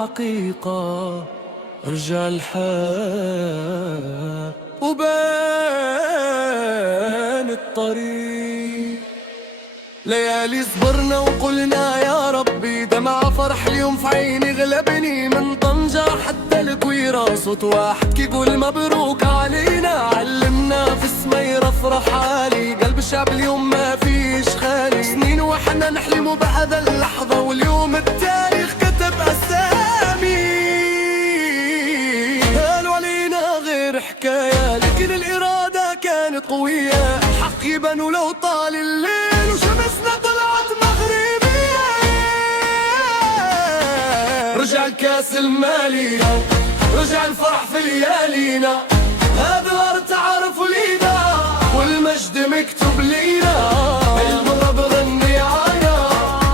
حقيقة، رجع الحال وبان الطريق. ليالي صبرنا وقلنا يا ربي، دمع فرح اليوم في عيني غلبني. من طنجة حتى الكويرة صوت واحد كيقول مبروك علينا. علمنا في سميرة افرح عالي، قلب الشعب اليوم ما فيش خالي. سنين واحنا نحلم بهذا اللحظة، واليوم التاريخ كتب أسامي. قالوا علينا غير حكاية، لكن الإرادة كانت قوية. الحق يبان ولو طال الليل، وشمسنا طلعت مغربية. رجع الكاس المالية، رجع الفرح في ليالينا. هذا الأرض تعرف لينا، والمجد مكتوب لينا. بالمرة بغني عنا،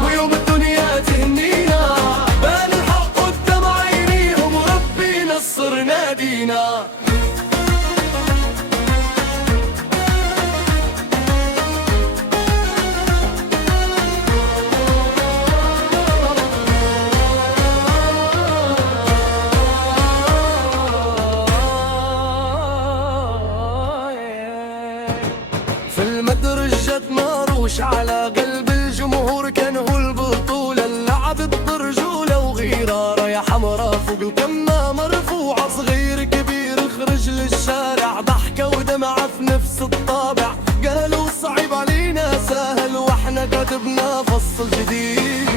ويوم الدنيا تهنينا. بان الحق قدام عينيهم، وربي نصر نادينا. في المدرج جد ماروش على قلب الجمهور، كان هو البطولة. اللعب برجولة وغيرة، راية حمرا فوق القمة مرفوعة. صغير كبير خرج للشارع، ضحكة ودمعة في نفس الطابع. قالوا صعب علينا سهل، واحنا كتبنا فصل جديد.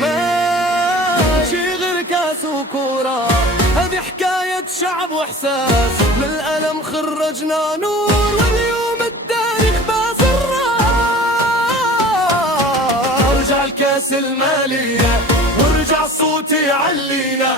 ماشي غير كاس وكورة، هذه حكاية شعب واحساس. من الألم خرجنا نور، واليوم التاريخ باسرار. رجع الكاس المالية، ورجع الصوت يعلينا.